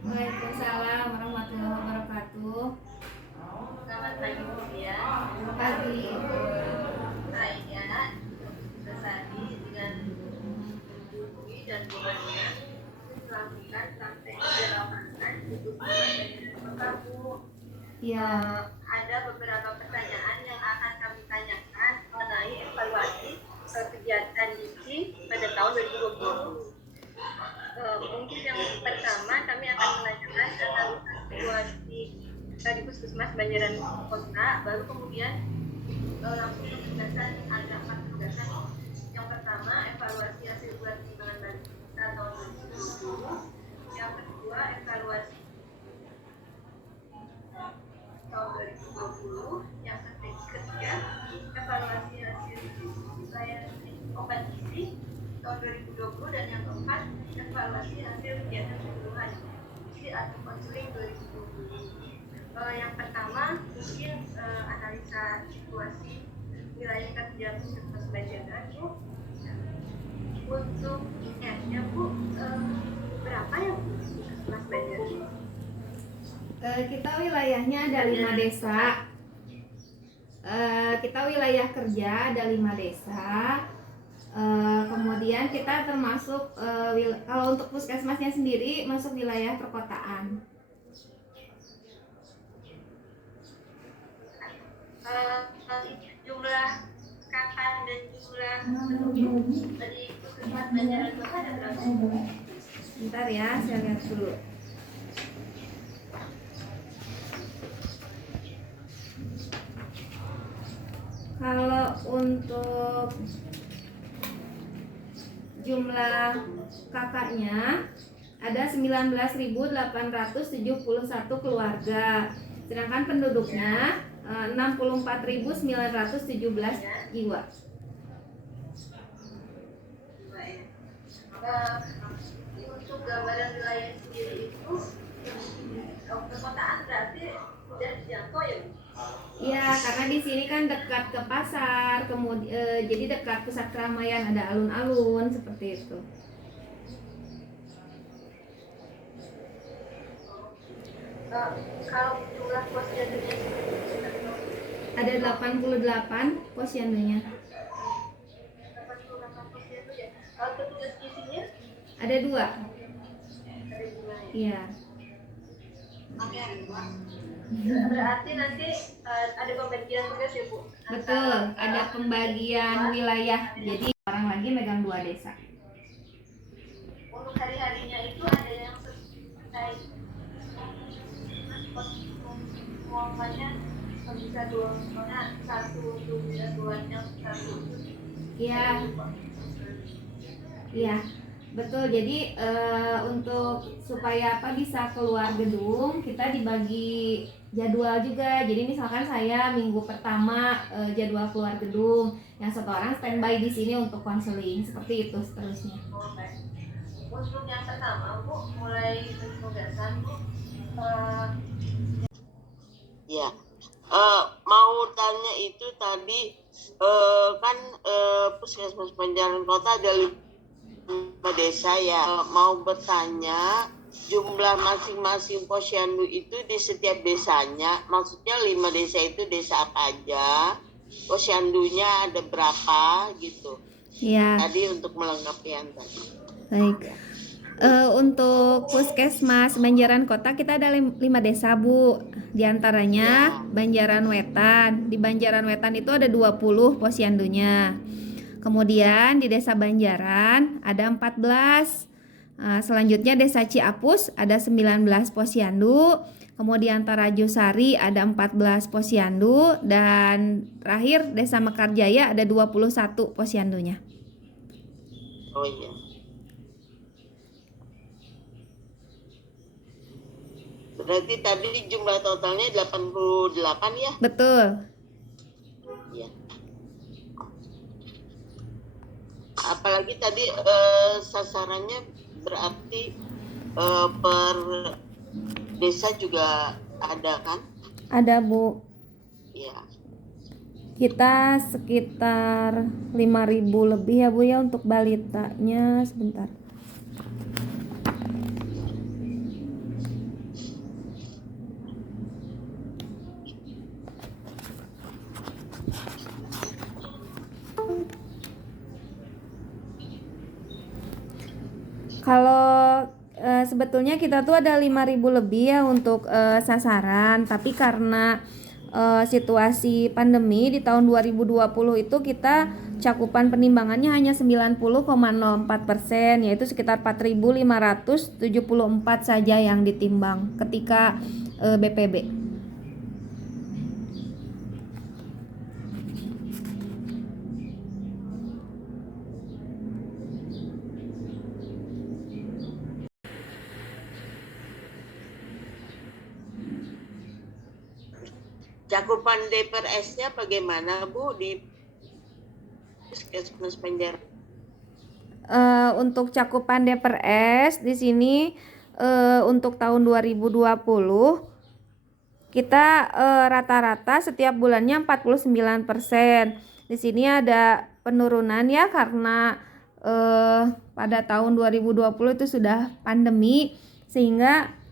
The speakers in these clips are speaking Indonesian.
Waalaikumsalam warahmatullahi wabarakatuh. Selamat pagi Bu ya. Selamat pagi. Saya Besari dengan Dwi dan Bu Mania melakukan praktek di lapangan di Kota Bu. Ya. Ada beberapa pertanyaan yang akan kami tanyakan mengenai evaluasi kegiatan DISI pada tahun 2020. Mungkin yang pertama kami akan menanyakan analisa situasi di Puskesmas Banjaran Kota, baru kemudian langsung ke penugasan. Ada 4 penugasan. Yang pertama, evaluasi hasil bulan timbangan balita tahun 2020. Yang kedua, evaluasi tahun 2020. Yang ketiga, evaluasi hasil layanan obat gizi tahun 2020. Dan yang keempat, evaluasi hasil kegiatan keseluruhan gizi atau konseling 2020. Yang pertama mungkin analisa situasi wilayah kerja Puskesmas Banjaran Bu. Untuk IR-nya Bu, berapa ya Bu Puskesmas Banjaran? Kita wilayahnya ada 5 desa. Kita wilayah kerja ada 5 desa. Kemudian kita termasuk kalau untuk puskesmasnya sendiri masuk wilayah perkotaan. Jumlah kakak dan jumlah penduduk dari Puskesmas Banjaran Kota ada berapa? Bentar ya, saya lihat dulu. Kalau untuk jumlah kakaknya ada 19.871 keluarga, sedangkan penduduknya 64.917 jiwa. Untuk gambaran wilayah sendiri itu perkotaan berarti sudah dijangkau ya? Iya, karena di sini kan dekat ke pasar, kemudian jadi dekat pusat keramaian, ada alun-alun seperti itu. Kalau jumlah posyandunya ada 88 posyandunya. 88 posyandu ya. Kalau petugas gizinya Ada 2. ada 2 ya. Iya. Oke, ada 2. Berarti nanti ada pembagian tugas ya Bu? Betul, ada pembagian wilayah. Jadi orang lagi megang 2 desa. Untuk hari-harinya itu ada yang terkait uangnya bisa 2 satu untuk yang satu. Iya. Iya. Betul, jadi untuk supaya bisa keluar gedung, kita dibagi jadwal juga. Jadi misalkan saya minggu pertama jadwal keluar gedung, yang satu orang standby di sini untuk konseling, seperti itu seterusnya. Untuk yang pertama Bu, mulai penugasan Bu, ya, mau tanya itu tadi kan Puskesmas Banjaran Kota ada 5 desa ya. Mau bertanya jumlah masing-masing posyandu itu di setiap desanya, maksudnya 5 desa itu desa apa aja, posyandunya ada berapa gitu. Ya. Tadi untuk melengkapi yang tadi. Baik. Untuk Puskesmas Banjaran Kota kita ada 5 desa Bu. Di antaranya Banjaran Wetan. Di Banjaran Wetan itu ada 20 posyandunya. Kemudian di Desa Banjaran ada 14. Selanjutnya Desa Ciapus ada 19 posyandu. Kemudian Tarajusari ada 14 posyandu. Dan terakhir Desa Mekarjaya ada 21 posyandunya. Oh iya. Berarti tadi jumlah totalnya 88 ya? Betul. Ya. Apalagi tadi sasarannya berarti per desa juga ada kan? Ada Bu. Ya. Kita sekitar 5.000 lebih ya Bu ya untuk balitanya. Sebentar. sebetulnya kita tuh ada 5.000 lebih ya untuk sasaran, tapi karena situasi pandemi di tahun 2020 itu kita cakupan penimbangannya hanya 90,04%, yaitu sekitar 4.574 saja yang ditimbang ketika BPB. Cakupan DPRS-nya bagaimana Bu di Puskesmas Banjar? Untuk cakupan DPRS di sini untuk tahun 2020 kita rata-rata setiap bulannya 49%. Di sini ada penurunan ya karena pada tahun 2020 itu sudah pandemi, sehingga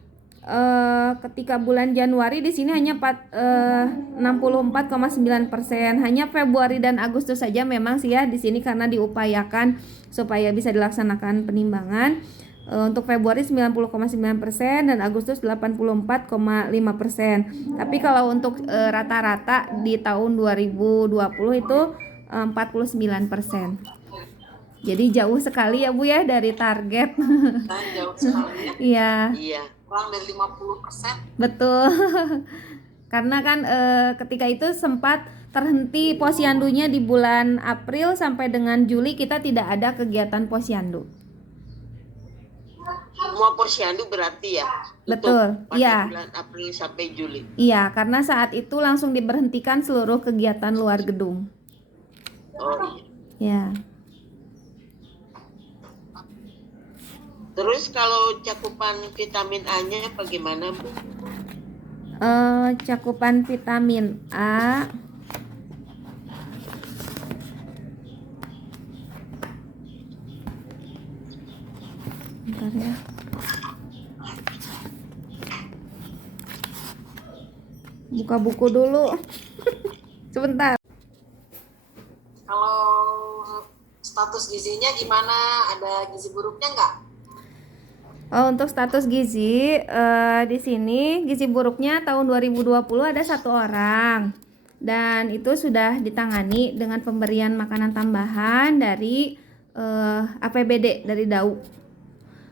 ketika bulan Januari di sini hanya 64,9%. Hanya Februari dan Agustus saja memang sih ya di sini karena diupayakan supaya bisa dilaksanakan penimbangan. Untuk Februari 90,9% dan Agustus 84,5%. Tapi kalau untuk rata-rata di tahun 2020 itu 49%. Jadi jauh sekali ya Bu ya dari target. Jauh sekali ya. Iya. Iya. Kurang dari 50%. Betul. Karena kan ketika itu sempat terhenti posyandunya di bulan April sampai dengan Juli kita tidak ada kegiatan posyandu. Semua posyandu berarti ya? Betul. Iya. Bulan April sampai Juli. Iya, karena saat itu langsung diberhentikan seluruh kegiatan luar gedung. Oh Ya. iya. Terus kalau cakupan vitamin A-nya bagaimana Bu? Cakupan vitamin A bentar ya. Buka buku dulu. Sebentar. Kalau status gizinya gimana? Ada gizi buruknya nggak? Untuk status gizi di sini gizi buruknya tahun 2020 ada 1 orang dan itu sudah ditangani dengan pemberian makanan tambahan dari APBD dari DAU.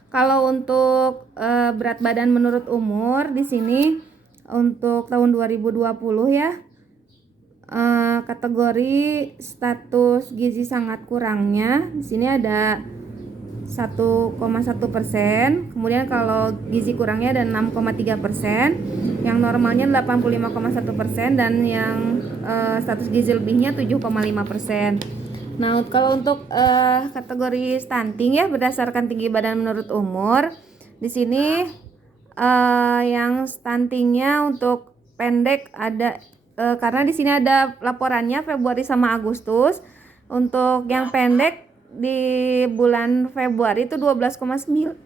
Kalau untuk berat badan menurut umur di sini untuk tahun 2020 ya kategori status gizi sangat kurangnya di sini ada 1,1%. Kemudian kalau gizi kurangnya ada 6,3%, yang normalnya 85,1%, dan yang status gizi lebihnya 7,5%. Nah, kalau untuk kategori stunting ya berdasarkan tinggi badan menurut umur, di sini yang stuntingnya untuk pendek ada karena di sini ada laporannya Februari sama Agustus. Untuk yang pendek di bulan Februari itu 12,9%.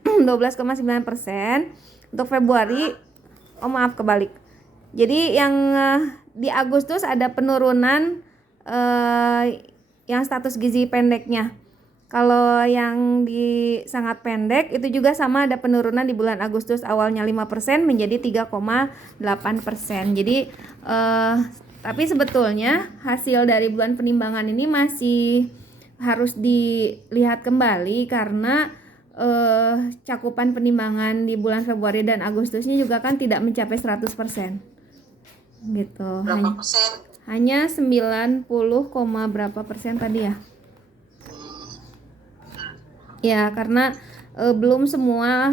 Untuk Februari, maaf kebalik. Jadi yang di Agustus ada penurunan yang status gizi pendeknya. Kalau yang di sangat pendek itu juga sama, ada penurunan di bulan Agustus, awalnya 5% menjadi 3,8%. Jadi tapi sebetulnya hasil dari bulan penimbangan ini masih harus dilihat kembali karena cakupan penimbangan di bulan Februari dan Agustusnya juga kan tidak mencapai 100%. Gitu. Berapa persen? Hanya 90, berapa persen tadi ya? Ya, karena belum semua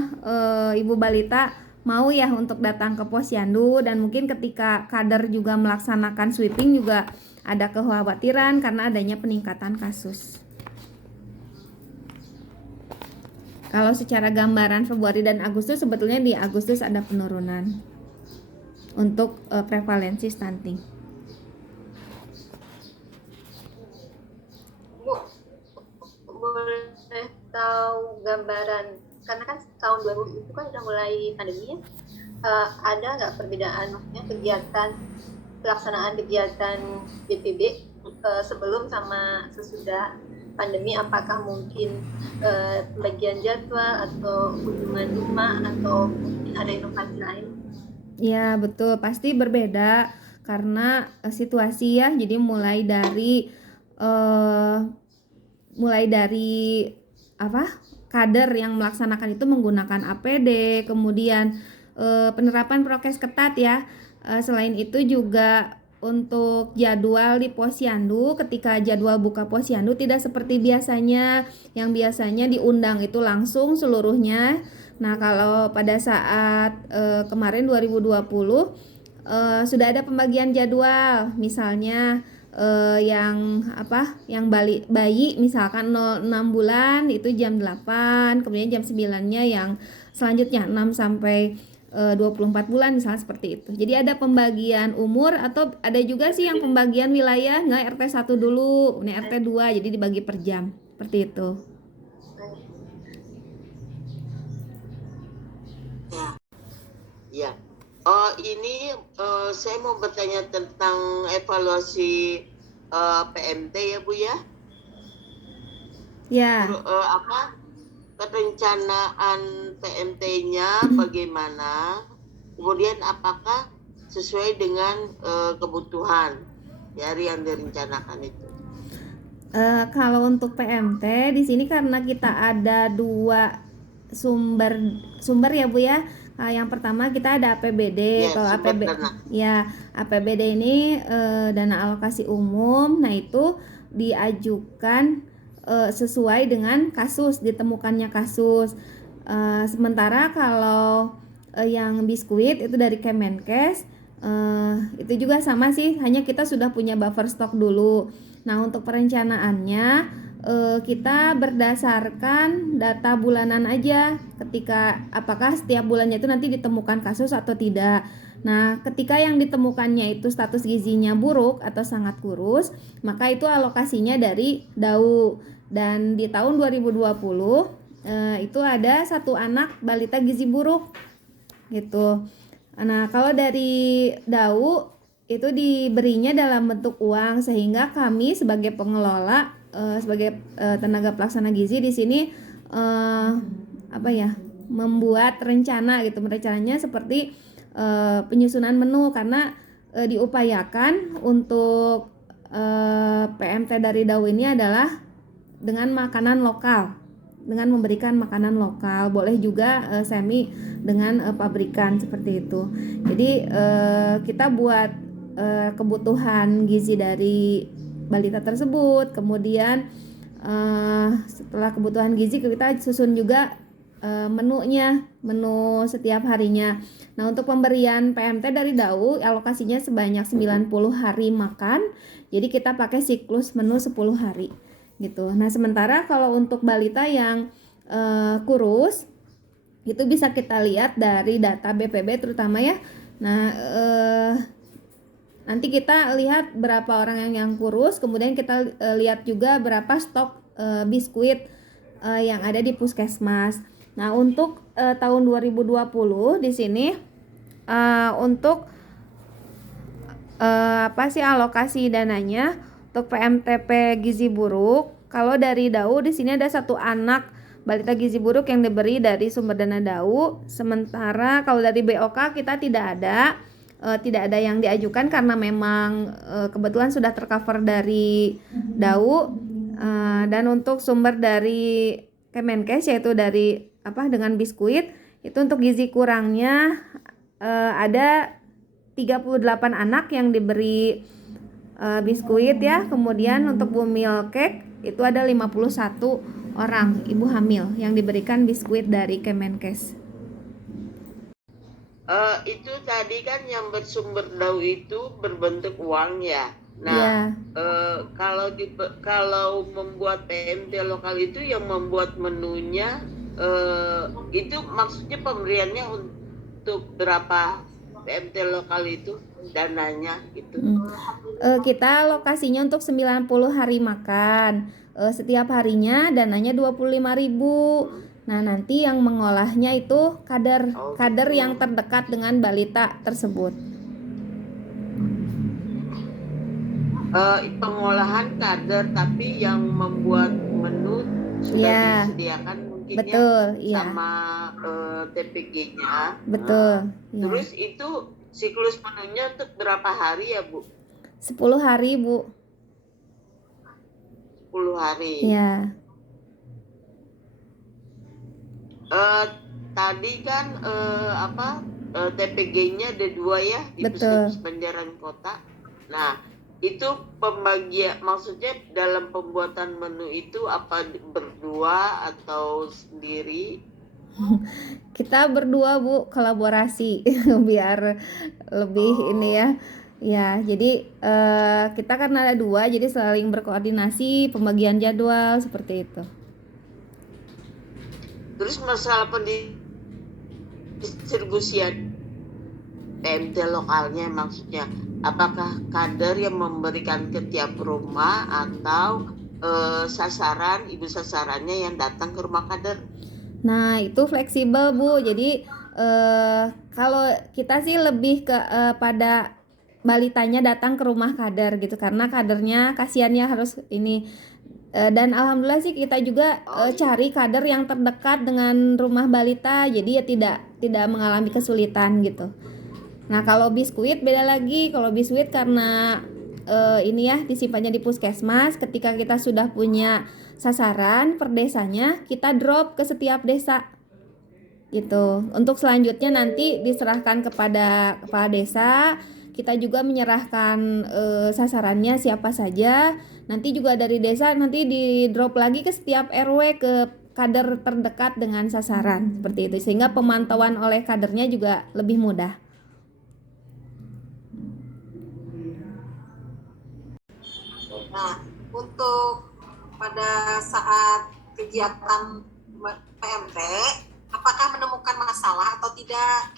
ibu balita mau ya untuk datang ke posyandu, dan mungkin ketika kader juga melaksanakan sweeping juga ada kekhawatiran karena adanya peningkatan kasus. Kalau secara gambaran Februari dan Agustus, sebetulnya di Agustus ada penurunan untuk prevalensi stunting. Bu, boleh tahu gambaran, karena kan tahun 2000 itu kan udah mulai pandemi ya, ada nggak perbedaan maksudnya pelaksanaan kegiatan BPB sebelum sama sesudah pandemi, apakah mungkin pembagian jadwal atau kunjungan rumah atau mungkin ada inovasi lain? Ya, betul. Pasti berbeda karena situasi ya. Jadi eh, mulai dari apa? Kader yang melaksanakan itu menggunakan APD, kemudian penerapan prokes ketat ya. Selain itu juga untuk jadwal di posyandu, ketika jadwal buka posyandu tidak seperti biasanya, yang biasanya diundang itu langsung seluruhnya. Nah, kalau pada saat kemarin 2020 sudah ada pembagian jadwal, misalnya yang bayi misalkan 6 bulan itu jam 8, kemudian jam 9-nya yang selanjutnya 6 sampai 24 bulan misalnya seperti itu. Jadi ada pembagian umur atau ada juga sih yang pembagian wilayah, nggak RT 1 dulu, ini RT 2, jadi dibagi per jam. Seperti itu. Ya. Ini saya mau bertanya tentang evaluasi PMT ya Bu ya. Ya. Perencanaan PMT-nya bagaimana? Kemudian apakah sesuai dengan kebutuhan dari yang direncanakan itu? Kalau untuk PMT di sini karena kita ada 2 sumber ya Bu ya. Yang pertama kita ada APBD. Kalau APBD ini dana alokasi umum. Nah, itu diajukan sesuai dengan kasus, ditemukannya kasus. Sementara kalau yang biskuit itu dari Kemenkes, itu juga sama sih, hanya kita sudah punya buffer stok dulu. Nah, untuk perencanaannya kita berdasarkan data bulanan aja, ketika apakah setiap bulannya itu nanti ditemukan kasus atau tidak. Nah, ketika yang ditemukannya itu status gizinya buruk atau sangat kurus, maka itu alokasinya dari DAU. Dan di tahun 2020 itu ada 1 anak balita gizi buruk gitu. Nah, kalau dari DAU itu diberinya dalam bentuk uang, sehingga kami sebagai pengelola, sebagai tenaga pelaksana gizi di sini membuat rencana gitu. Rencananya seperti penyusunan menu, karena diupayakan untuk PMT dari DAU ini adalah dengan makanan lokal, dengan memberikan makanan lokal, boleh juga semi dengan pabrikan seperti itu. Jadi kita buat kebutuhan gizi dari balita tersebut, kemudian setelah kebutuhan gizi kita susun juga menu setiap harinya. Nah, untuk pemberian PMT dari DAU alokasinya sebanyak 90 hari makan, jadi kita pakai siklus menu 10 hari gitu. Nah, sementara kalau untuk balita yang kurus itu bisa kita lihat dari data BPB terutama ya. Nah, nanti kita lihat berapa orang yang kurus, kemudian kita lihat juga berapa stok biskuit yang ada di puskesmas. Nah, untuk tahun 2020 di sini untuk alokasi dananya untuk PMTP gizi buruk. Kalau dari DAU di sini ada 1 anak balita gizi buruk yang diberi dari sumber dana DAU. Sementara kalau dari BOK kita tidak ada yang diajukan karena memang kebetulan sudah tercover dari DAU. Dan untuk sumber dari Kemenkes yaitu dari dengan biskuit, itu untuk gizi kurangnya ada 38 anak yang diberi biskuit ya. Kemudian untuk bumil cake itu ada 51 orang ibu hamil yang diberikan biskuit dari Kemenkes. Itu tadi kan yang bersumber DAU itu berbentuk uang ya. Nah, kalau membuat PMT lokal itu yang membuat menunya itu maksudnya pemberiannya untuk berapa PMT lokal itu dananya gitu. Kita lokasinya untuk 90 hari makan. Setiap harinya dananya 25.000. Nah, nanti yang mengolahnya itu kader yang terdekat dengan balita tersebut. pengolahan kader, tapi yang membuat menu sudah Ya, disediakan mungkin ya betul, iya, sama TPG-nya. betul, ya. Terus itu siklus menunya untuk berapa hari ya Bu? 10 hari, Bu. 10 hari. Ya, Tadi kan TPG-nya ada 2 ya di betul. Puskesmas Banjaran Kota. Nah, itu pembagian, maksudnya dalam pembuatan menu itu apa berdua atau sendiri? Kita berdua, Bu, kolaborasi biar lebih ini ya. Ya, jadi kita karena ada 2, jadi saling berkoordinasi pembagian jadwal seperti itu. Terus masalah pendistribusian PMT lokalnya, maksudnya apakah kader yang memberikan ke tiap rumah atau ibu sasarannya yang datang ke rumah kader? Nah, itu fleksibel, Bu. Jadi kalau kita sih lebih ke pada balitanya datang ke rumah kader gitu, karena kadernya kasihannya harus ini. Dan alhamdulillah sih kita juga cari kader yang terdekat dengan rumah balita, jadi ya tidak mengalami kesulitan gitu. Nah, kalau biskuit beda lagi. Kalau biskuit karena ini ya disimpannya di puskesmas, ketika kita sudah punya sasaran per desanya, kita drop ke setiap desa gitu. Untuk selanjutnya nanti diserahkan kepada kepala desa. Kita juga menyerahkan sasarannya siapa saja. Nanti juga dari desa nanti di drop lagi ke setiap RW, ke kader terdekat dengan sasaran seperti itu, sehingga pemantauan oleh kadernya juga lebih mudah. Nah, untuk pada saat kegiatan PMT, apakah menemukan masalah atau tidak?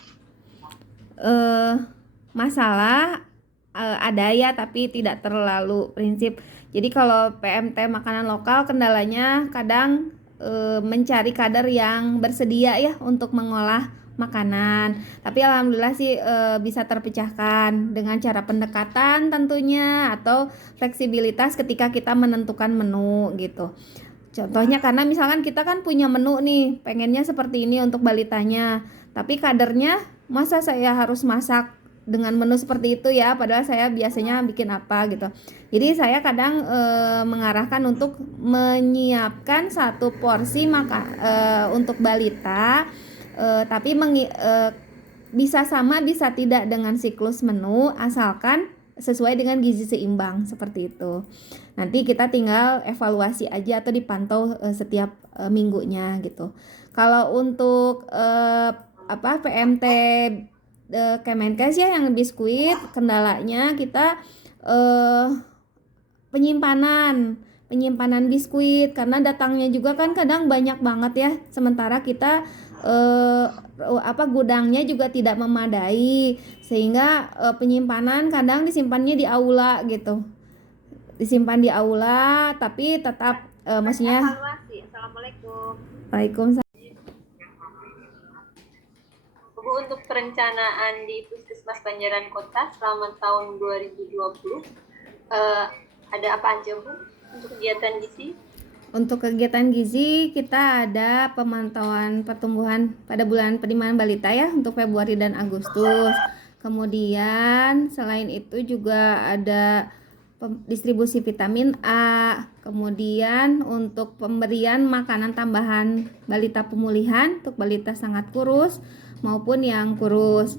Masalah ada ya, tapi tidak terlalu prinsip. Jadi kalau PMT makanan lokal, kendalanya kadang mencari kader yang bersedia ya untuk mengolah makanan. Tapi alhamdulillah sih bisa terpecahkan dengan cara pendekatan tentunya, atau fleksibilitas ketika kita menentukan menu gitu. Contohnya, karena misalkan kita kan punya menu nih, pengennya seperti ini untuk balitanya, tapi kadernya masa saya harus masak dengan menu seperti itu ya, padahal saya biasanya bikin apa gitu. Jadi saya kadang mengarahkan untuk menyiapkan satu porsi untuk balita, tapi bisa sama bisa tidak dengan siklus menu, asalkan sesuai dengan gizi seimbang seperti itu. Nanti kita tinggal evaluasi aja atau dipantau setiap minggunya gitu. Kalau untuk PMT Kemenkes ya yang biskuit, kendalanya kita penyimpanan biskuit, karena datangnya juga kan kadang banyak banget ya, sementara kita gudangnya juga tidak memadai, sehingga penyimpanan kadang disimpannya di aula gitu, disimpan di aula, tapi tetap maksudnya. Evaluasi. Assalamualaikum. Waalaikumsalam. Bu, untuk perencanaan di Puskesmas Banjaran Kota selama tahun 2020 ada apa aja, Bu, untuk kegiatan gizi? Untuk kegiatan gizi kita ada pemantauan pertumbuhan pada bulan penerimaan balita ya untuk Februari dan Agustus. Kemudian selain itu juga ada distribusi vitamin A. Kemudian untuk pemberian makanan tambahan balita pemulihan untuk balita sangat kurus maupun yang kurus.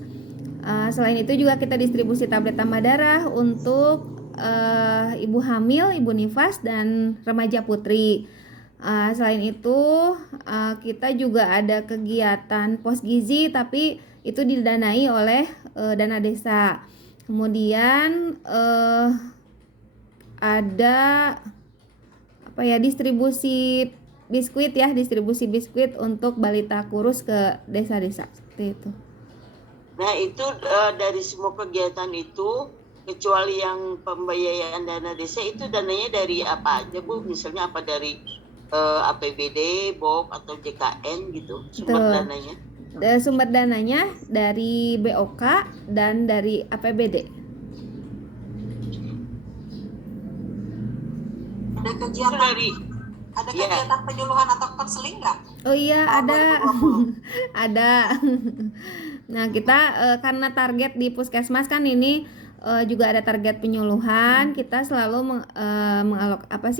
Selain itu juga kita distribusi tablet tambah darah untuk ibu hamil, ibu nifas, dan remaja putri. Selain itu kita juga ada kegiatan pos gizi, tapi itu didanai oleh dana desa. Kemudian ada distribusi biskuit untuk balita kurus ke desa-desa seperti itu. Nah itu dari semua kegiatan itu, kecuali yang pembiayaan dana desa, itu dananya dari apa aja, Bu? Misalnya apa dari APBD, BOK, atau JKN gitu sumber dananya? Sumber dananya dari BOK dan dari APBD. Ada itu kegiatan dari ada ya. kegiatan penyuluhan atau konseling nggak? Oh iya, Tahun ada. 2020. Ada. Nah, kita karena target di Puskesmas kan ini juga ada target penyuluhan, kita selalu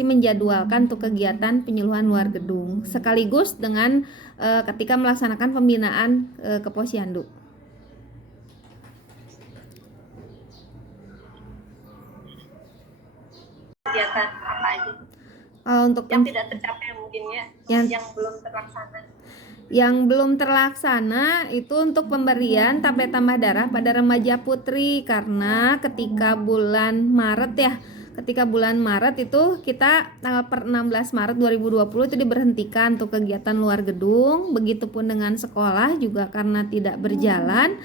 menjadwalkan untuk kegiatan penyuluhan luar gedung sekaligus dengan ketika melaksanakan pembinaan ke Posyandu. Kegiatan apa aja Untuk yang tidak tercapai mungkin ya, yang belum terlaksana? Yang belum terlaksana itu untuk pemberian tablet tambah darah pada remaja putri, karena ketika bulan Maret itu kita tanggal 16 Maret 2020 itu diberhentikan untuk kegiatan luar gedung. Begitupun dengan sekolah juga karena tidak berjalan,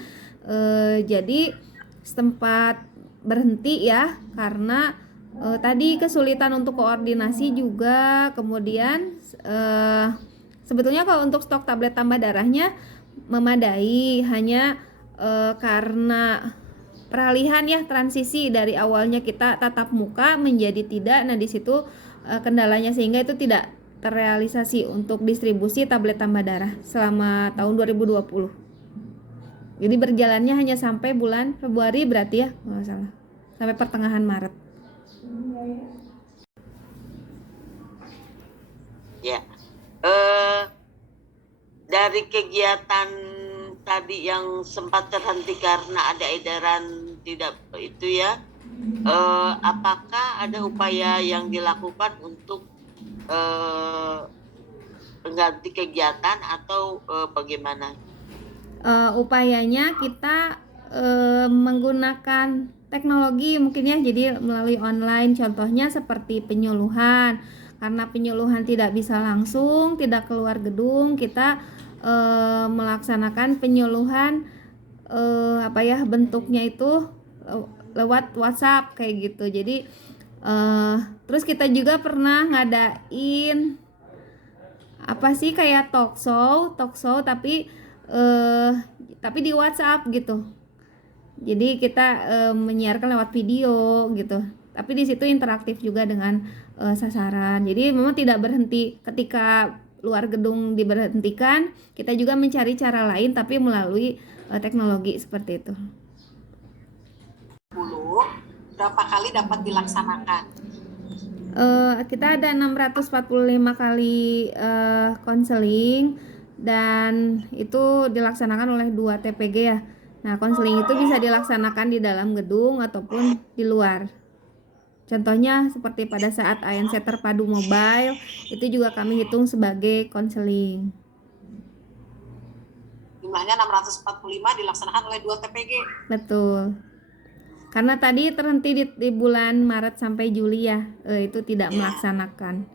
jadi setempat berhenti ya, karena tadi kesulitan untuk koordinasi juga. Kemudian sebetulnya kalau untuk stok tablet tambah darahnya memadai, hanya karena peralihan ya, transisi dari awalnya kita tatap muka menjadi tidak. Nah, di situ kendalanya, sehingga itu tidak terrealisasi untuk distribusi tablet tambah darah selama tahun 2020. Jadi berjalannya hanya sampai bulan Februari berarti ya, kalau nggak salah, sampai pertengahan Maret. Ya, dari kegiatan tadi yang sempat terhenti karena ada edaran tidak itu ya, apakah ada upaya yang dilakukan untuk mengganti kegiatan atau bagaimana? Upayanya kita menggunakan teknologi mungkin ya, jadi melalui online, contohnya seperti penyuluhan. Karena penyuluhan tidak bisa langsung, tidak keluar gedung, kita melaksanakan penyuluhan bentuknya itu lewat WhatsApp kayak gitu. Jadi terus kita juga pernah ngadain kayak talk show tapi di WhatsApp gitu. Jadi kita menyiarkan lewat video gitu. Tapi di situ interaktif juga dengan sasaran. Jadi memang tidak berhenti ketika luar gedung diberhentikan, kita juga mencari cara lain tapi melalui teknologi seperti itu. Berapa kali dapat dilaksanakan? Kita ada 645 kali konseling, dan itu dilaksanakan oleh 2 TPG ya. Nah, konseling itu bisa dilaksanakan di dalam gedung ataupun di luar. Contohnya seperti pada saat ANC terpadu mobile, itu juga kami hitung sebagai konseling. Jumlahnya 645 dilaksanakan oleh 2 TPG. Betul. Karena tadi terhenti di bulan Maret sampai Juli ya, itu tidak melaksanakan.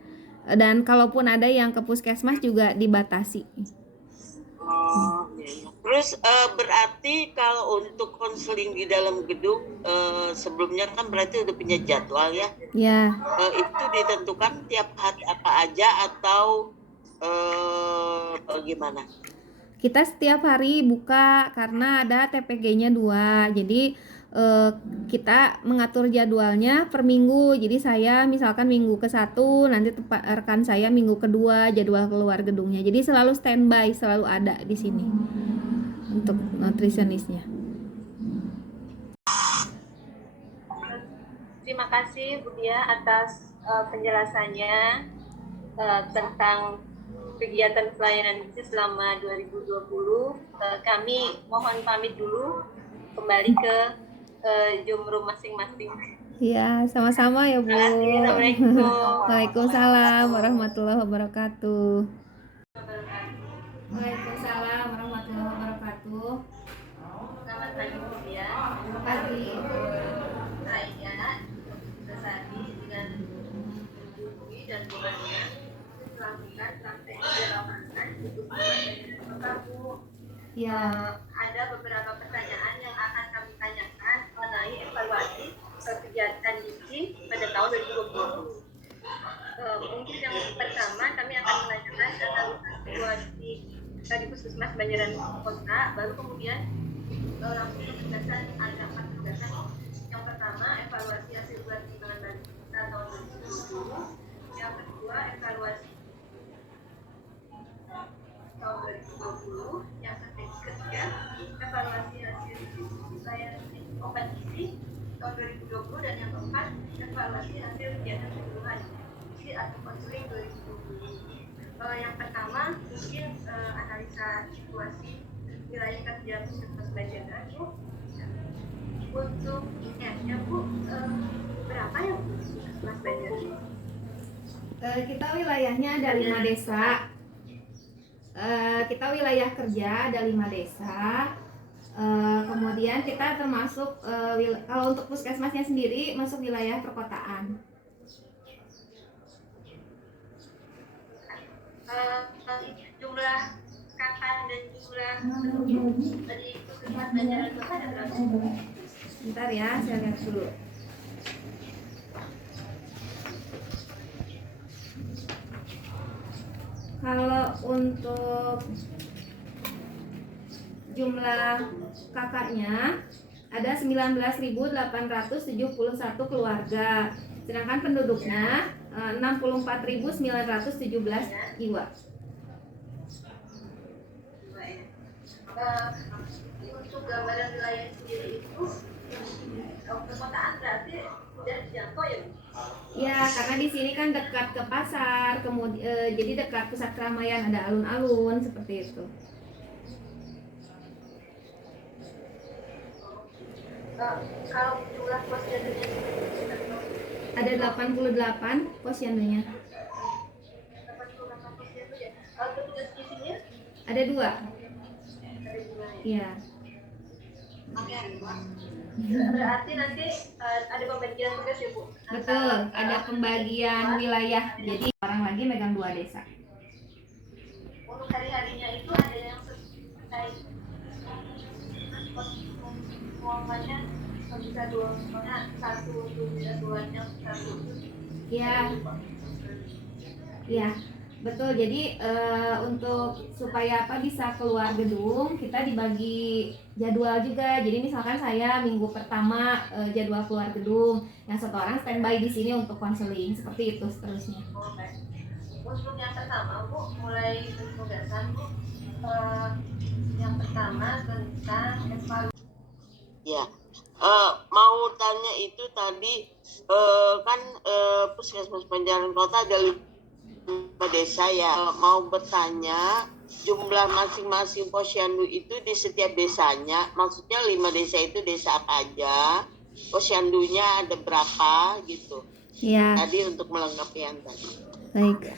Dan kalaupun ada yang ke puskesmas juga dibatasi. Terus berarti kalau untuk konseling di dalam gedung sebelumnya kan berarti udah punya jadwal ya? Ya. Itu ditentukan tiap hari apa aja atau bagaimana? Kita setiap hari buka karena ada TPG-nya 2. Jadi kita mengatur jadwalnya per minggu. Jadi saya misalkan minggu ke-1, nanti rekan saya minggu kedua jadwal keluar gedungnya. Jadi selalu standby, selalu ada di sini untuk nutrisionisnya. Terima kasih Bu Dia atas penjelasannya tentang kegiatan pelayanan gizi selama 2020. Kami mohon pamit dulu, kembali ke Zoom room masing-masing. Iya, sama-sama ya Bu. Assalamualaikum. Waalaikumsalam warahmatullahi wabarakatuh. Waalaikumsalam warahmatullahi wabarakatuh. Selamat pagi Bu Dia. Pagi. Saya Besari dengan Bu Dwi dan Bu Mania melakukan praktek di lapangan di Puskesmas Kota Bu. Ya. Ada beberapa pertanyaan yang akan kami tanyakan mengenai evaluasi kegiatan gizi pada tahun 2020. Mungkin yang pertama kami akan menanyakan analisa situasi di Puskesmas Banjaran Kota, baru kemudian langsung ke penugasan, ada 4 penugasan. Yang pertama, evaluasi hasil bulan timbangan balita tahun 2020. Yang kedua, evaluasi tahun 2020. Yang ketiga, evaluasi hasil wilayah obat gizi tahun 2020. Dan yang keempat, evaluasi hasil kegiatan penyuluhan gizi atau konseling 2020. Yang pertama, mungkin analisa situasi wilayah kerja puskesmas Banjaran, Bu. Untuk ini Bu, berapa ya Bu puskesmas Banjaran? Kita wilayahnya ada 5 desa. Kita wilayah kerja ada 5 desa. Kemudian kita termasuk kalau untuk puskesmasnya sendiri masuk wilayah perkotaan. Jumlah kakak dan jumlah penduduk dari puskesmas Banjaran Kota ada berapa? Bentar ya, saya lihat dulu. Kalau untuk jumlah kakaknya ada 19.871 keluarga, sedangkan penduduknya 64.917 jiwa. Untuk gambaran wilayah sendiri itu perkotaan berarti sudah dijangkau ya? Ya, karena di sini kan dekat ke pasar, kemudian jadi dekat pusat keramaian, ada alun-alun seperti itu. Kalau jumlah posyandunya Ada 88 posyandunya. 88 posyandu ya. Kalau petugas gizinya Ada 2. ada jumlah. Iya. Oke, Mbak. Berarti nanti ada pembagian tugas ya Bu? Betul, ada pembagian wilayah. Jadi orang lagi megang 2 desa. Untuk hari-harinya itu ada yang terkait semuanya bisa satu dua yang satu. Iya. Iya. Betul. Jadi untuk supaya bisa keluar gedung, kita dibagi jadwal juga. Jadi misalkan saya minggu pertama jadwal keluar gedung, yang satu orang standby di sini untuk konseling, seperti itu seterusnya. Untuk yang pertama Bu, mulai penugasan Bu, yang pertama tentang evaluasi. Ya, mau tanya itu tadi kan puskesmas Banjaran Kota ada 5 desa ya. Mau bertanya jumlah masing-masing posyandu itu di setiap desanya. Maksudnya 5 desa itu desa apa aja? Posyandunya ada berapa gitu? Iya. Tadi untuk melengkapi yang tadi. Baik.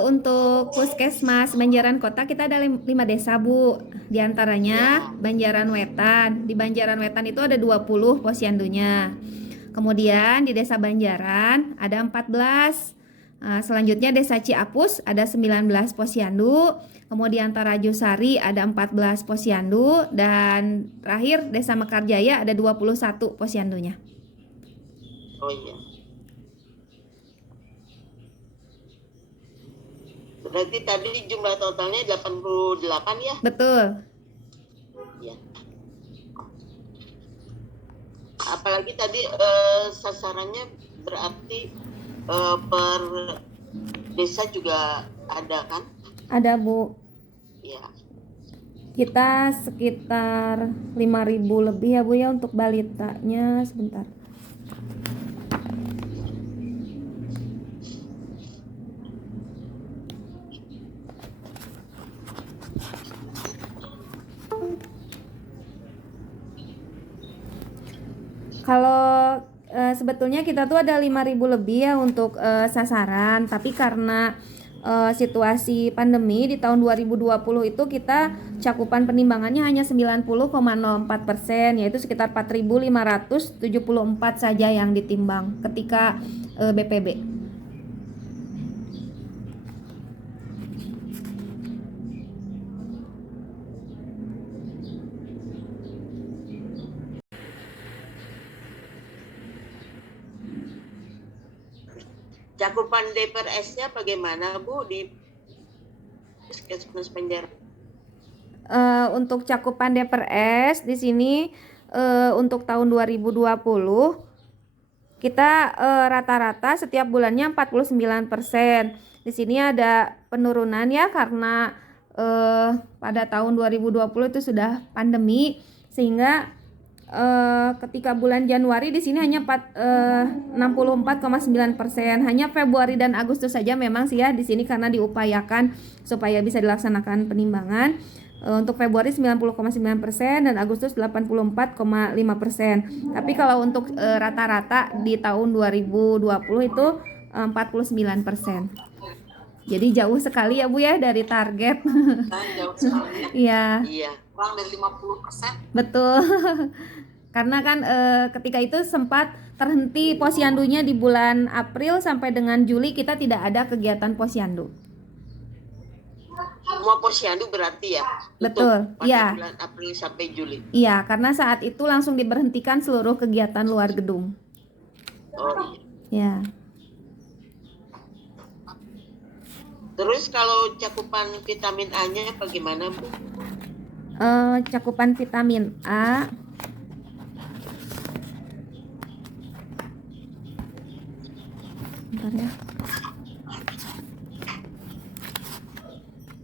Untuk puskesmas Banjaran Kota kita ada 5 desa Bu. Di antaranya Banjaran Wetan. Di Banjaran Wetan itu ada 20 posyandunya. Kemudian di Desa Banjaran ada 14. Selanjutnya Desa Ciapus ada 19 posyandu. Kemudian Tarajusari ada 14 posyandu. Dan terakhir Desa Mekarjaya ada 21 posyandunya. Oh iya. Berarti tadi jumlah totalnya 88 ya? Betul. Ya. Apalagi tadi sasarannya berarti per desa juga ada kan? Ada Bu. Ya. Kita sekitar 5.000 lebih ya Bu ya untuk balitanya. Sebentar. Kalau sebetulnya kita tuh ada 5.000 lebih ya untuk sasaran, tapi karena situasi pandemi di tahun 2020 itu kita cakupan penimbangannya hanya 90,04%, yaitu sekitar 4.574 saja yang ditimbang ketika BPB. Cakupan DPRS-nya bagaimana Bu di puskesmas Banjaran? Untuk cakupan DPRS di sini untuk tahun 2020 kita rata-rata setiap bulannya 49%. Di sini ada penurunan ya karena pada tahun 2020 itu sudah pandemi, sehingga ketika bulan Januari di sini hanya 64,9%. Hanya Februari dan Agustus saja memang sih ya di sini karena diupayakan supaya bisa dilaksanakan penimbangan. Untuk Februari 90,9% dan Agustus 84,5%. Tapi kalau untuk rata-rata di tahun 2020 itu 49%. Jadi jauh sekali ya Bu ya dari target. Nah, jauh sekali ya. Iya, Iya. Kurang dari 50%. betul. Karena kan ketika itu sempat terhenti posyandunya di bulan April sampai dengan Juli kita tidak ada kegiatan posyandu. Semua posyandu berarti ya? Betul, Tutup pada iya. bulan April sampai Juli. Iya, karena saat itu langsung diberhentikan seluruh kegiatan luar gedung. Oh iya. Ya. Terus kalau cakupan vitamin A-nya bagaimana, Bu? Cakupan vitamin A bentar ya,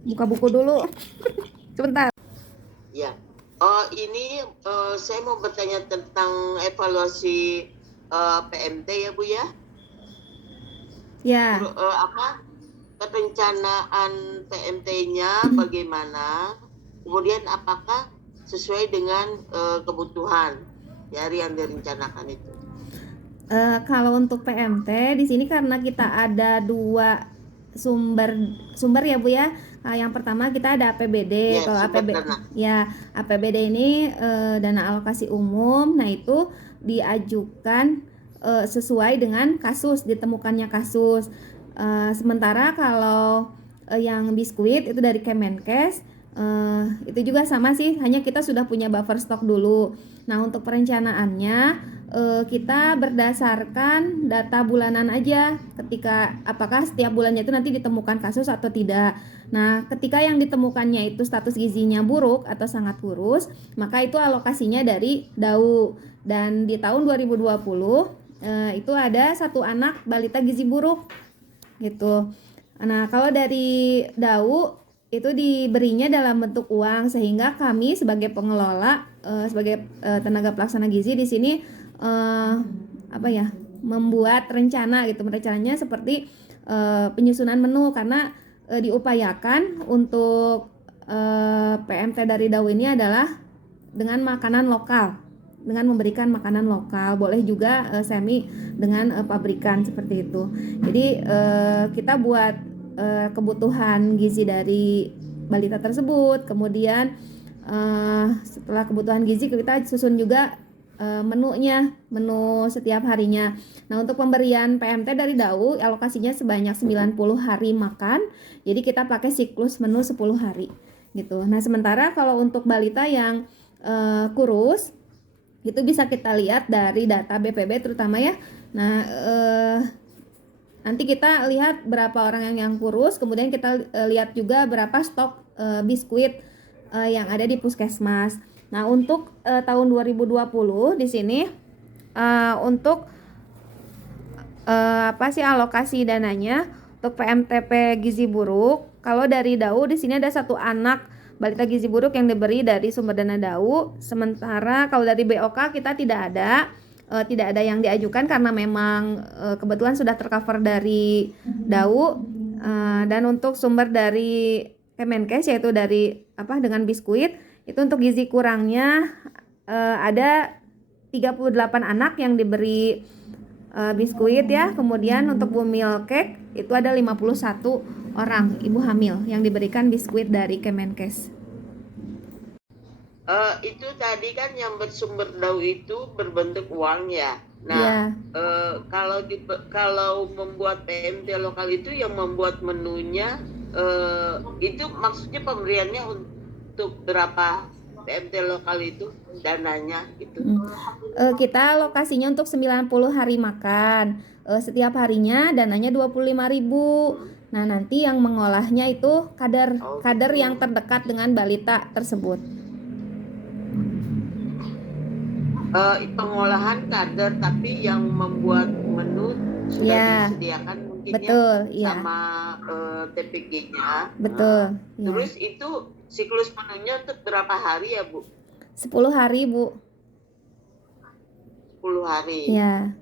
buka buku dulu sebentar. Ya. Oh, ini saya mau bertanya tentang evaluasi PMT ya, Bu ya? Ya, Perencanaan PMT-nya bagaimana? Kemudian apakah sesuai dengan kebutuhan dari yang direncanakan itu? kalau untuk PMT di sini karena kita ada dua sumber ya Bu ya. Yang pertama kita ada APBD. Ya, Kalau sumber dana. APBD ini dana alokasi umum. Nah, itu diajukan sesuai dengan kasus, ditemukannya kasus. Sementara kalau yang biskuit itu dari Kemenkes, itu juga sama sih, hanya kita sudah punya buffer stok dulu. Nah, untuk perencanaannya kita berdasarkan data bulanan aja, ketika apakah setiap bulannya itu nanti ditemukan kasus atau tidak. Nah, ketika yang ditemukannya itu status gizinya buruk atau sangat kurus, maka itu alokasinya dari DAU. Dan di tahun 2020 itu ada satu anak balita gizi buruk gitu. Nah, kalau dari DAU itu diberinya dalam bentuk uang, sehingga kami sebagai pengelola, sebagai tenaga pelaksana gizi di sini membuat rencana gitu. Rencananya seperti penyusunan menu, karena diupayakan untuk PMT dari DAU ini adalah dengan makanan lokal, dengan memberikan makanan lokal, boleh juga semi dengan pabrikan seperti itu. Jadi kita buat kebutuhan gizi dari balita tersebut, kemudian setelah kebutuhan gizi kita susun juga menu setiap harinya. Nah, untuk pemberian PMT dari DAU alokasinya sebanyak 90 hari makan. Jadi kita pakai siklus menu 10 hari gitu. Nah, sementara kalau untuk balita yang kurus itu bisa kita lihat dari data BPB terutama ya. Nah, nanti kita lihat berapa orang yang kurus, kemudian kita lihat juga berapa stok biskuit yang ada di puskesmas. Nah, untuk tahun 2020 di sini untuk alokasi dananya untuk PMTP gizi buruk. Kalau dari DAU di sini ada satu anak balita gizi buruk yang diberi dari sumber dana DAU. Sementara kalau dari BOK kita tidak ada yang diajukan karena memang kebetulan sudah tercover dari DAU. Dan untuk sumber dari Kemenkes yaitu dari dengan biskuit, itu untuk gizi kurangnya ada 38 anak yang diberi biskuit ya. Kemudian untuk bumil cake itu ada 51 orang ibu hamil yang diberikan biskuit dari Kemenkes. Itu tadi kan yang bersumber DAU itu berbentuk uang ya. Nah, kalau membuat PMT lokal itu yang membuat menunya itu maksudnya pemberiannya untuk berapa PMT lokal itu dananya gitu? Kita lokasinya untuk 90 hari makan. Setiap harinya dananya 25.000. Nah, nanti yang mengolahnya itu kader yang terdekat dengan balita tersebut. pengolahan kader, tapi yang membuat menu sudah Ya, disediakan mungkin ya betul, iya. sama TPG-nya. Betul, ya. Terus itu siklus menunya untuk berapa hari ya Bu? 10 hari, Bu. 10 hari. Ya.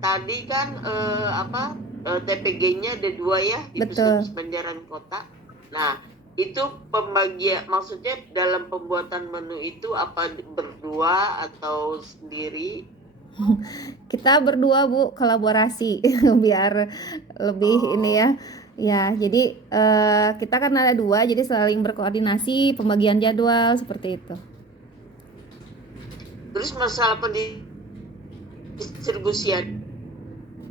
Tadi kan TPG-nya ada 2 ya di Betul. Puskesmas Banjaran Kota. Nah, itu pembagian, maksudnya dalam pembuatan menu itu apa berdua atau sendiri? Kita berdua, Bu, kolaborasi biar lebih ini ya. Ya, jadi kita kan ada 2, jadi saling berkoordinasi pembagian jadwal seperti itu. Terus masalah pendistribusian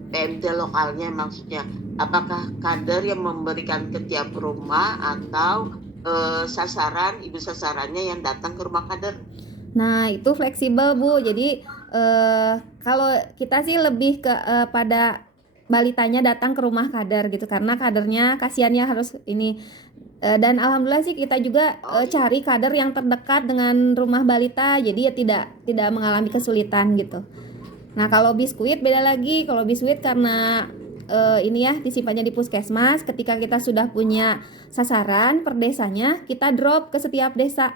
PMT lokalnya, maksudnya apakah kader yang memberikan ke tiap rumah atau sasaran, ibu sasarannya yang datang ke rumah kader? Nah, itu fleksibel, Bu. Jadi kalau kita sih lebih ke pada balitanya datang ke rumah kader gitu, karena kadernya kasihannya harus ini. Dan alhamdulillah sih kita juga cari kader yang terdekat dengan rumah balita, jadi ya tidak mengalami kesulitan gitu. Nah, kalau biskuit beda lagi. Kalau biskuit karena ini ya disimpannya di puskesmas, ketika kita sudah punya sasaran per desanya, kita drop ke setiap desa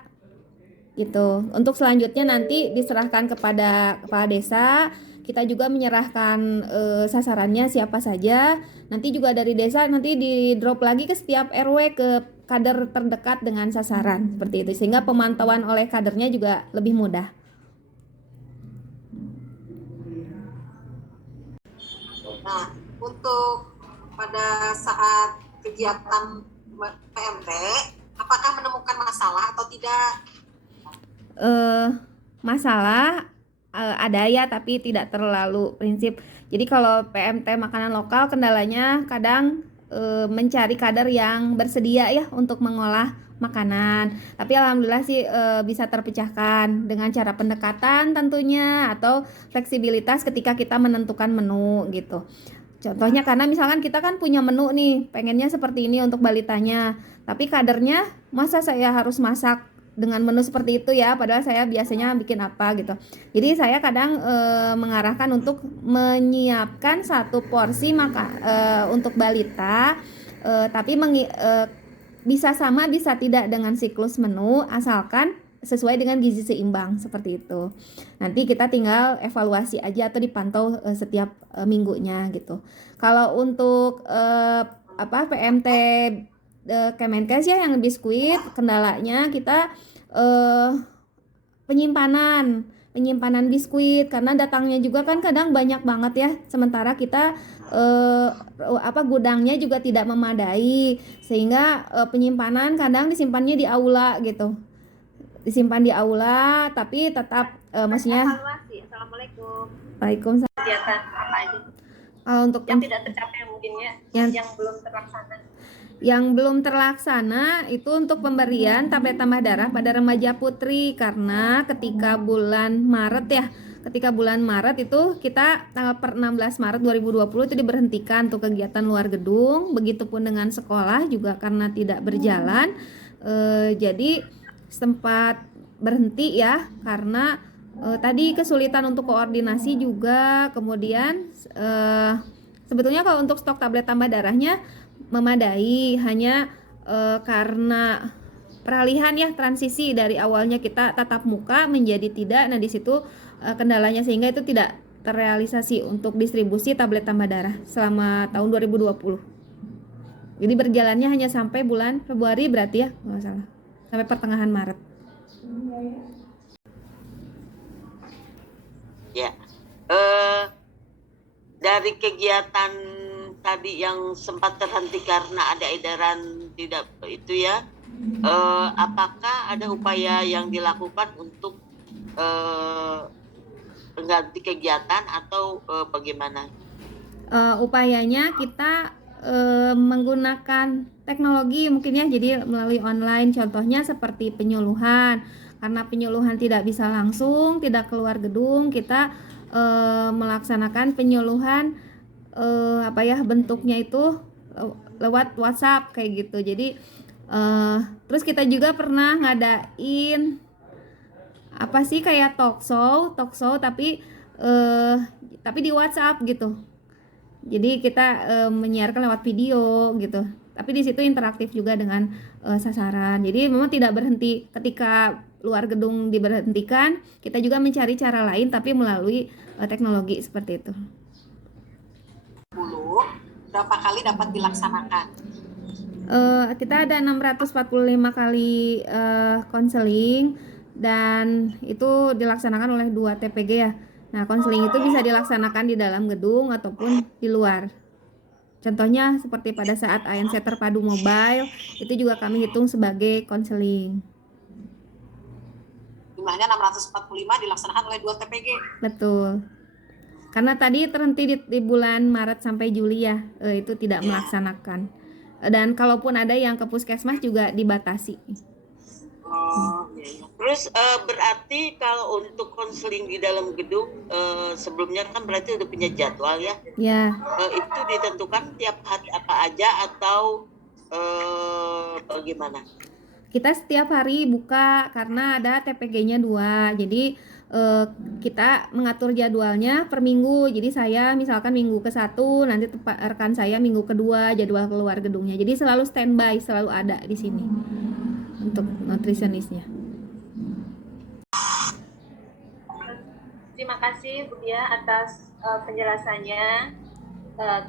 gitu. Untuk selanjutnya nanti diserahkan kepada kepala desa. Kita juga menyerahkan sasarannya siapa saja. Nanti juga dari desa nanti di drop lagi ke setiap RW, ke kader terdekat dengan sasaran seperti itu, sehingga pemantauan oleh kadernya juga lebih mudah. Nah, untuk pada saat kegiatan PMT, apakah menemukan masalah atau tidak? Masalah ada ya, tapi tidak terlalu prinsip. Jadi kalau PMT makanan lokal, kendalanya kadang mencari kader yang bersedia ya untuk mengolah makanan. Tapi alhamdulillah sih bisa terpecahkan dengan cara pendekatan tentunya, atau fleksibilitas ketika kita menentukan menu gitu. Contohnya, karena misalkan kita kan punya menu nih, pengennya seperti ini untuk balitanya, tapi kadernya masa saya harus masak dengan menu seperti itu ya, padahal saya biasanya bikin apa gitu. Jadi saya kadang mengarahkan untuk menyiapkan satu porsi untuk balita, tapi bisa sama bisa tidak dengan siklus menu, asalkan sesuai dengan gizi seimbang seperti itu. Nanti kita tinggal evaluasi aja atau dipantau setiap minggunya gitu. Kalau untuk PMT Kemenkes ya yang biskuit, kendalanya kita penyimpanan biskuit, karena datangnya juga kan kadang banyak banget ya, sementara kita gudangnya juga tidak memadai, sehingga penyimpanan kadang disimpannya di aula gitu, disimpan di aula, tapi tetap maksudnya. Evaluasi. Assalamualaikum. Waalaikumsalam. Kegiatan apa aja Untuk yang tidak tercapai mungkin ya, yang belum terlaksana? Yang belum terlaksana itu untuk pemberian tablet tambah darah pada remaja putri, karena ketika bulan Maret itu kita tanggal per 16 Maret 2020 itu diberhentikan tuh kegiatan luar gedung. Begitupun dengan sekolah juga karena tidak berjalan, jadi sempat berhenti ya, karena tadi kesulitan untuk koordinasi juga. Kemudian sebetulnya kalau untuk stok tablet tambah darahnya memadai, hanya karena peralihan ya, transisi dari awalnya kita tatap muka menjadi tidak. Nah di situ kendalanya, sehingga itu tidak terrealisasi untuk distribusi tablet tambah darah selama tahun 2020. Jadi berjalannya hanya sampai bulan Februari berarti ya, nggak salah, sampai pertengahan Maret. Ya, dari kegiatan tadi yang sempat terhenti karena ada edaran tidak itu ya, apakah ada upaya yang dilakukan untuk mengganti kegiatan atau bagaimana? Upayanya kita menggunakan teknologi mungkin ya, jadi melalui online, contohnya seperti penyuluhan. Karena penyuluhan tidak bisa langsung, tidak keluar gedung, kita melaksanakan penyuluhan bentuknya itu lewat WhatsApp kayak gitu. Jadi terus kita juga pernah ngadain apa sih kayak talk show tapi di WhatsApp gitu. Jadi kita menyiarkan lewat video gitu. Tapi di situ interaktif juga dengan sasaran. Jadi memang tidak berhenti ketika luar gedung diberhentikan, kita juga mencari cara lain tapi melalui teknologi seperti itu. Berapa kali dapat dilaksanakan? Kita ada 645 kali konseling dan itu dilaksanakan oleh 2 TPG ya. Nah, konseling itu bisa dilaksanakan di dalam gedung ataupun di luar. Contohnya seperti pada saat ANC terpadu mobile, itu juga kami hitung sebagai konseling. Jumlahnya 645 dilaksanakan oleh 2 TPG. Betul. Karena tadi terhenti di bulan Maret sampai Juli ya, itu tidak melaksanakan. Dan kalaupun ada yang ke puskesmas juga dibatasi. Terus berarti kalau untuk konseling di dalam gedung sebelumnya kan berarti udah punya jadwal ya? Ya. Itu ditentukan tiap hari apa aja atau bagaimana? Kita setiap hari buka karena ada TPG-nya 2. Jadi kita mengatur jadwalnya per minggu. Jadi saya misalkan minggu ke-1, nanti rekan saya minggu kedua jadwal keluar gedungnya. Jadi selalu standby, selalu ada di sini untuk nutrisionisnya. Terima kasih Bu Dia atas penjelasannya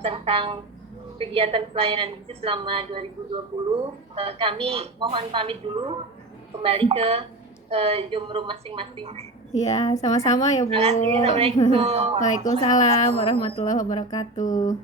tentang kegiatan pelayanan gizi selama 2020. Kami mohon pamit dulu, kembali ke Zoom room masing-masing. Ya, sama-sama ya Bu. Terima kasih. Assalamualaikum. Waalaikumsalam warahmatullahi wabarakatuh.